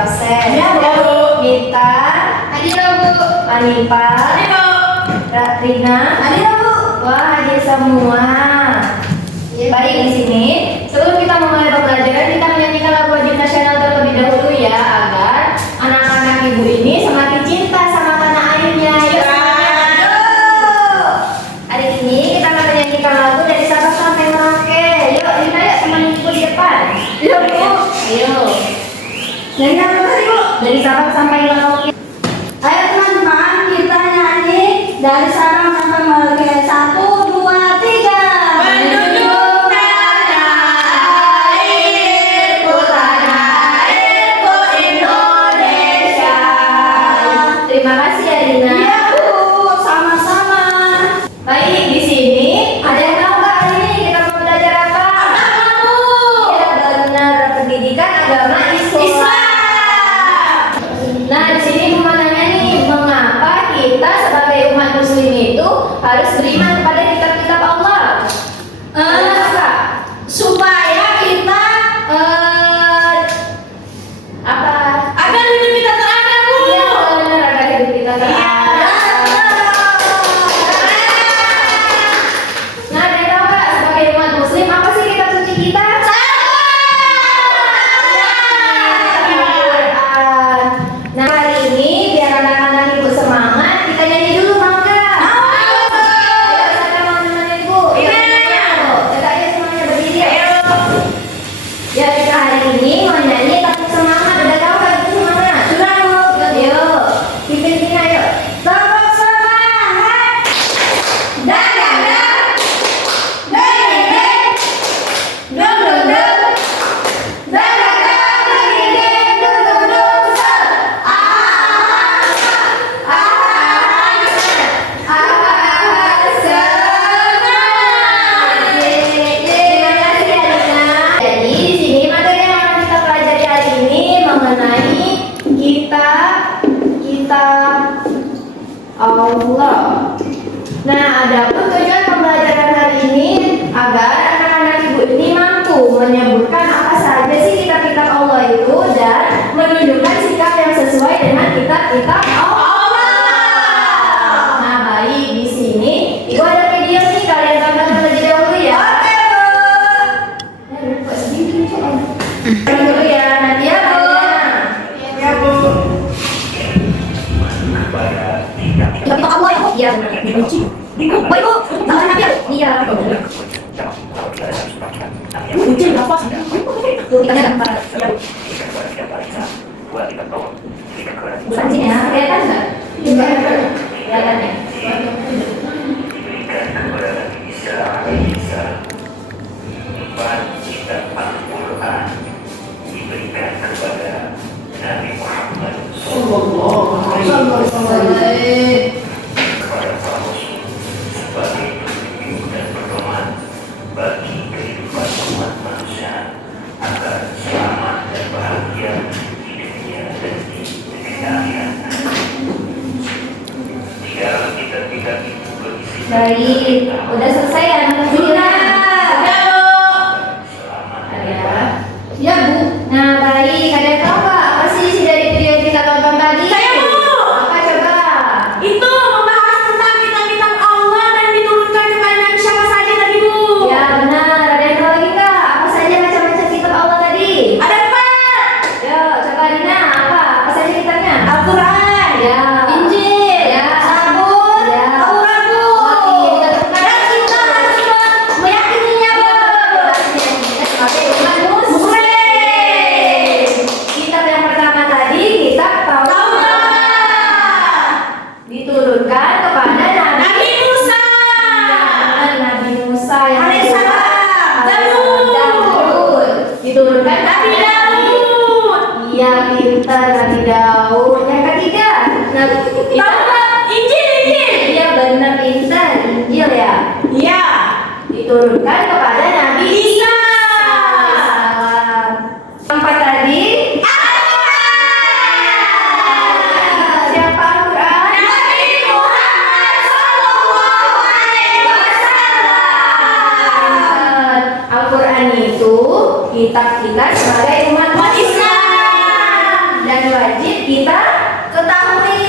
absen. Ya, Bu. Mita, Hadir, Bu. Manipa, Hadir, Bu. Rina, Hadir, Bu. wah hadir semua. Baik, di sini sebelum kita memulai pembelajaran kita menyanyikan lagu wajib nasional terlebih dahulu ya, agar anak-anak ibu ini semakin cinta sama tanah airnya. Yuk semuanya. Hari ini kita akan menyanyikan lagu dari Sabang sampai Merauke. Yuk Rina, yuk teman ibu di depan. Iya, Bu. Ayo. Nyanyi apa tadi, Bu? Dari Sabang sampai Merauke. Ayo teman-teman, kita nyanyi dari Sabang sampai Merauke. 1, 2, 3. Penduduk tanah airku, tanah airku Indonesia. Terima kasih ya Rina. Iya, Bu, sama-sama. Baik, di sini ada yang tahu nggak hari ini kita mau belajar apa? Agama, Bu. Ya benar, pendidikan agama Islam. Nah, di sini mau nanya nih, mengapa kita sebagai umat muslim itu harus beriman kepada kitab-kitab Allah? Kenapa? Supaya kita Apa? agar hidup kita teradab, Bu. Iya benar, agar hidup kita teradab. Nah, ada yang tahu nggak sebagai umat muslim apa sih kitab suci kita? Al-Quran. Nah, hari ini biar anak-anak ibu semangat, kita nyanyi dulu mau nggak? Ayo, siapa mau nemenin ibu? Coba ayo semuanya berdiri ya. Ya, kita hari ini mau nyanyi tapi semangat. Udah tahu nggak itu semangat? Sudah, Bu. Ayo, pimpin kita yuk. Tetap semangat. Dan dan. Dan dan. Dum dum dum. Dan dan dan. Dum dum dum. Terima kasih ya Rina. Jadi di sini materi yang akan kita pelajari hari ini mengenai kitab Allah. Nah, adapun tujuan pembelajaran hari ini agar anak-anak ibu ini mampu menyebutkan apa saja sih kitab-kitab Allah itu dan menunjukkan sikap yang sesuai dengan kitab-kitab Allah. Nah, baik, di sini ibu ada video nih, kalian tonton terlebih dahulu ya. Lupa sendiri coba. Dulu ya, Nadia, Ya, Bu. Kitab Allah ya, Bu? Iya, benar. Baik, Bu. Tangan Nadia. Iya. Kucing apa? Tuh, kita gambar. Bukan sini ya, kelihatan nggak? Kelihatan ya. Baik, udah selesai ya nontonnya? Udah, Bu. Ada. Ya, Bu. Nah, baik, ada yang tahu nggak apa sih isi dari video yang kita tonton tadi? Saya, Bu. Apa coba? Itu membahas tentang kitab-kitab Allah dan diturunkan kepada Nabi siapa saja tadi, Bu. Ya benar, ada yang tahu lagi nggak? Apa saja macam-macam kitab Allah tadi? Ada 4. Yo, coba Rina, apa saja kitabnya? Al-Quran, Ya. Injil, Ya. Zabur, Ya. Taurat, Bu. Oke, kita Dan kita harus meyakininya, Bu. sebagai umat muslim. Kitab yang pertama tadi kitab Taurat Taurat. diturunkan kepada Nabi Musa. Nabi Musa yang Alaihissalam. kedua. Daud diturunkan Nabi kepada Daud. Iya, pintar Nabi Daud. Yang ketiga, Taurat, Injil. Iya benar, pintar, Injil ya. Iya. Diturunkan kepada Nabi Isa. Alaihissalam. Empat tadi. Siapa Al-Quran? Nabi Muhammad sallallahu alaihi wasallam. Al-Quran itu kitab kita sebagai umat Umat Islam. dan wajib kita ketahui,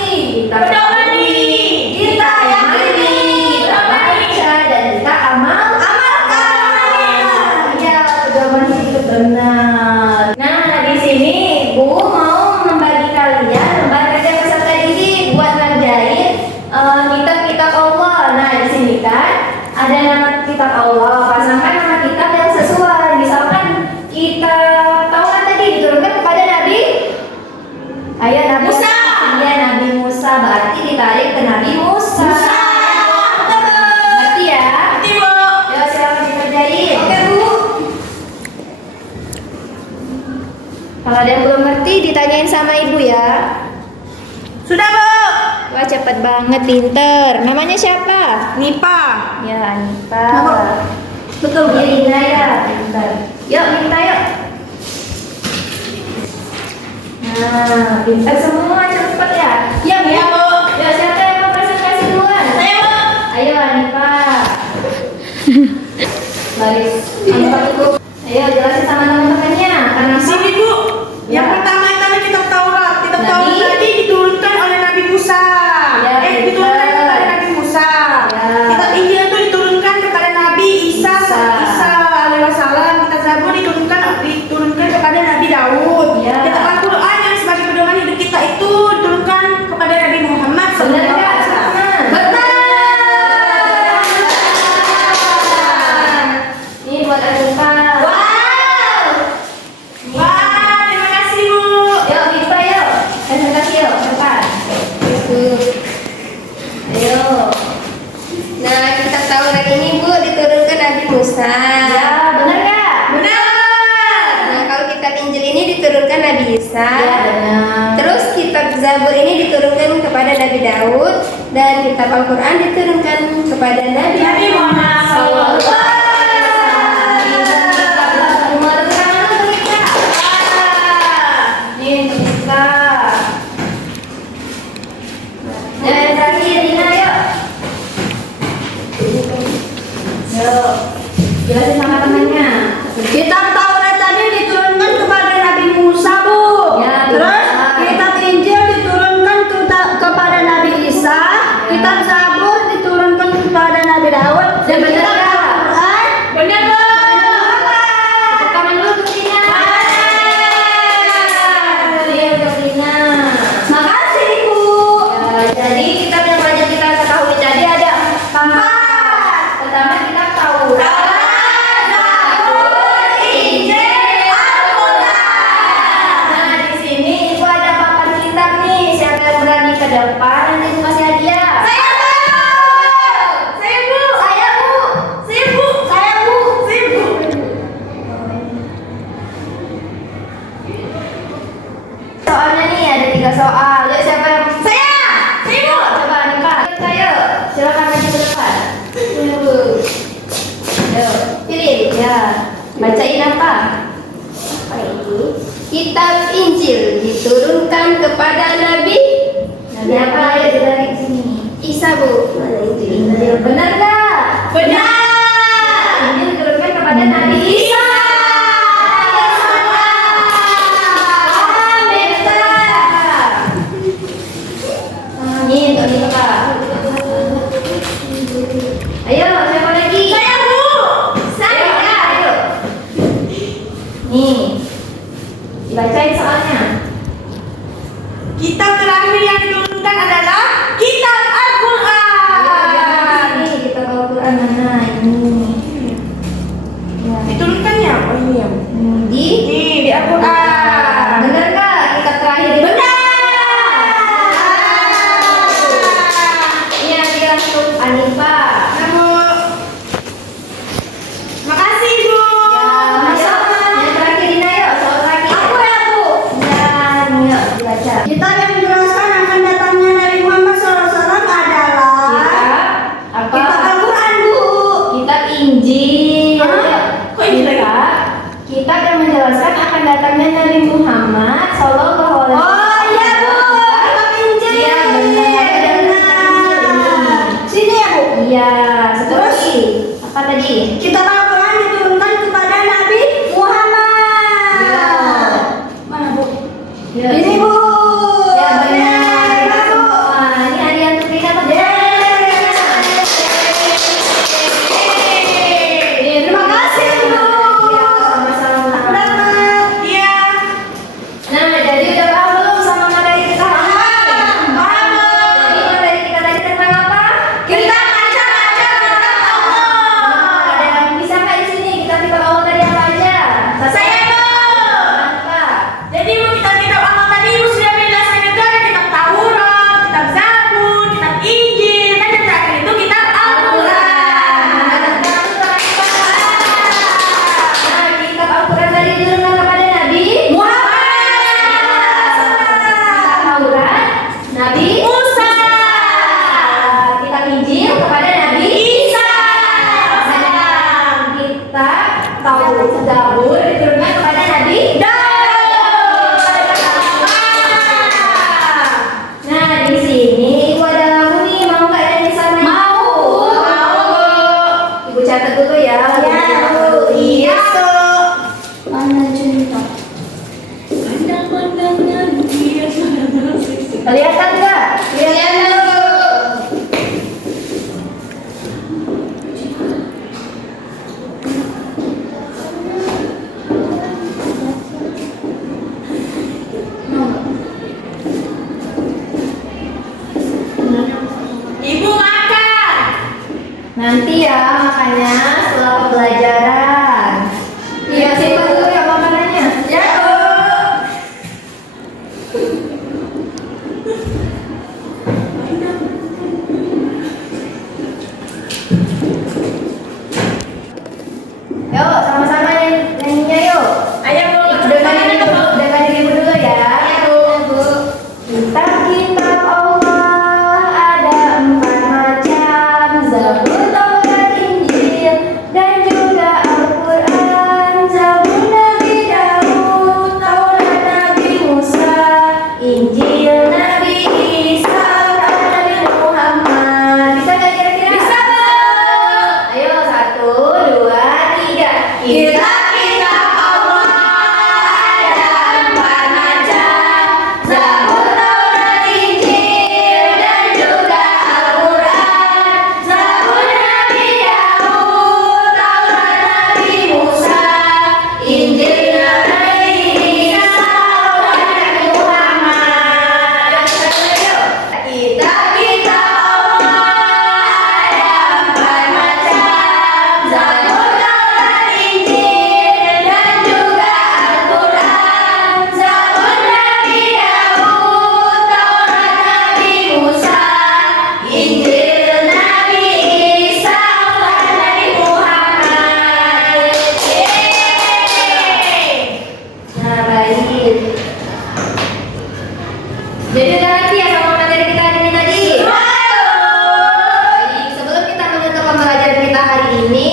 kita Pedomani, kita yakini, kita baca dan kita amalkan. Ya, pedoman itu benar. Nah, di sini Bu mau membagi kalian lembar kerja peserta didik buat ngerjain kitab-kitab Allah. Nah, di sini kan ada nama kitab Allah, pasangkan nama kitab yang sesuai. Misalkan kita tahu kan tadi diturunkan kepada Nabi, ayo Nabi Musa. Iya, Nabi Musa, berarti ditarik ke Nabi Musa. Musa. Ngerti ya? Ngerti, Bu. Ya, silakan dikerjain. Oke, Bu. Kalau ada yang belum ngerti ditanyain sama ibu ya. Sudah, Bu. Wah, cepet banget, pinter. Namanya siapa? Nipa. Ya, Anita. Nama. Betul, Bu. Iya, Lina ya, pinter. Yuk, minta yuk. Nah, pinter semua, cepet ya. Iya, Bu. Iya, Bu. Ya, siapa yang mau presentasi duluan? Saya, Bu. Ayo, Anifa. Baris. Anifa ikut. Ayo, jelasin sama teman-temannya. Karena Di sini, Bu. Yang Ya. pertama itu ada kitab Taurat. Kitab Nabi. Taurat tadi diturunkan oleh Nabi Musa. Ya, Diturunkan betul. kepada Nabi Musa. Ya. Kitab Injil itu diturunkan kepada Nabi Isa alaihi wasallam. Kitab Zabur diturunkan kepada Nabi Daud. Ya. Kitab Al-Qur'an yang sebagai pedoman hidup kita itu diturunkan kepada Nabi Muhammad benar sallallahu nggak? alaihi wasallam. Benar. Ini buat Anifa. Wow. Wah, terima kasih, Bu. Yuk, Anifa yuk. Presentasi yuk, cepat. Ayo. Nah, kita tahu lagi ini Bu diturunkan Nabi Musa. Ya, benar nggak? Benar. Nah, kalau kitab Injil ini diturunkan Nabi Isa. Ya, benar. Terus kitab Zabur ini diturunkan kepada Nabi Daud dan kitab Al-Qur'an diturunkan kepada Nabi Nabi Muhammad sallallahu alaihi wasallam. Umar tangan untuk kita. Ini untuk kita. Dan yang terakhir, Dina yuk. Yuk, jelasin sama temannya. Kitab Taurat tadi diturunkan kepada Nabi Musa, Bu. Ya, Terus benar. kitab Injil diturunkan kepada Nabi Isa. Kitab Zabur diturunkan kepada Nabi Daud. Dan benar kitab nggak? Al-Qur'an. Benar, Bu. Tepuk tangan dulu untuk Dina. Iya, untuk Dina. Makasih, Bu. Ya, jadi kitab yang wajib kita ketahui tadi ada 4. Pertama kitab Taurat. Zabur, Injil, Al-Qur'an. Nah, di sini Ibu ada papan kitab nih. Siapa yang berani ke depan nanti Ibu kasih hadiah. Saya, Bu. Saya, Bu. Saya, Bu. Saya, Bu. Saya, Bu. Saya, Bu. Soalnya nih ada 3 soal. Yuk, siapa yang Saya. Saya, Bu. coba nih Pak. Ayo, silakan maju ke depan. Yuk. Yuk, pilih. Ya, bacain apa? Apa ini? Kitab Injil diturunkan kepada Nabi Nabi apa? Ayo ditarik sini. Isa, Bu. Mana Injil? Injil benar nggak? Benar. Injil diturunkan kepada Nabi Isa. Ini untuk Nipa. Ayo, siapa lagi? Saya, Bu. Ayo, ayo. Nih, dibacain soalnya. Kitab terakhir yang diturunkan adalah Kitab Al-Qur'an. Ini kita bawa Quran mana ini? Ya. Diturunkannya apa ini ya? Di Di Al-Qur'an. benar nggak kitab terakhir itu? Benar. Ini nanti langsung Anifa. Kamu. Makasih, Bu. Ya, yang terakhir Dina yuk, soal terakhir. Aku ya, Bu. Ya, yuk dibaca. Kitab yang menjelaskan akan datangnya Nabi Muhammad SAW adalah Apa? Kitab Al-Qur'an, Bu. Kitab Injil. Hah? Kok Injil lagi? Kitab yang menjelaskan akan datangnya Nabi Muhammad Sallallahu Alaihi Wasallam. Oh iya, Bu. Kitab Injil. Iya, benar. Ada Benar. Sini ya, Bu. Iya, satu lagi. Apa tadi? Kitab Al-Qur'an diturunkan kepada Nabi Muhammad. Iya. Mana, Bu? Ya. Ini, Bu. Nanti ya makanya setelah pembelajaran. Iya, simpan dulu ya makanannya. Ya, Bu. Yuk, sama-sama nyanyinya yuk. Ayo, Bu. Dengerin ibu dulu ya. Kitab-kitab Allah ada 4 macam, Zabur, Taurat, Injil, dan juga Al-Quran. Zabur Nabi Daud, Taurat Nabi Musa, Injil Nabi Isa, Al-Quran Nabi Muhammad. Bisa nggak kira-kira? Bisa, Bu. Ayo, 1, 2, 3. Kitab-kitab Allah ada 4 macam, Zabur, Taurat, Injil, dan juga Al-Quran. Zabur Nabi Daud, Taurat Nabi Musa, Injil Nabi Isa, Al-Quran Nabi Muhammad. Kitab-kitab Allah ada 4 macam, Zabur, Taurat, Injil, dan juga Al-Quran. Zabur Nabi Daud, Taurat Nabi Musa, Injil Nabi Isa, Al-Quran Nabi Muhammad. Yeay. Nah, baik. Jadi udah ngerti ya sama materi kita hari ini tadi? Baik, sebelum kita menutup pembelajaran kita hari ini,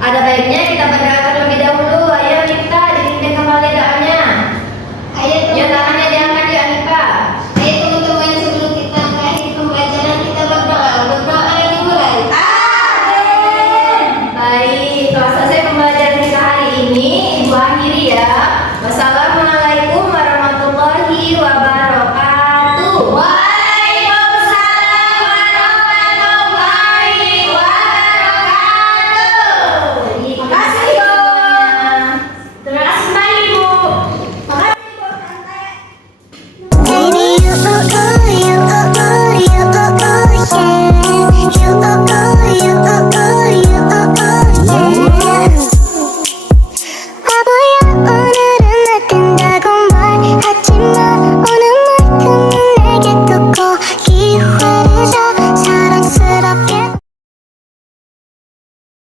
ada baiknya kita berdoa terlebih dahulu. Ayo kita dipimpin kembali doanya. Ayo Ya tangannya diangkat ya Anita. teman-teman, sebelum kita mengakhiri pembelajaran kita berdoa dimulai. Baik, setelah selesai pembelajaran kita hari ini, Ibu akhiri ya.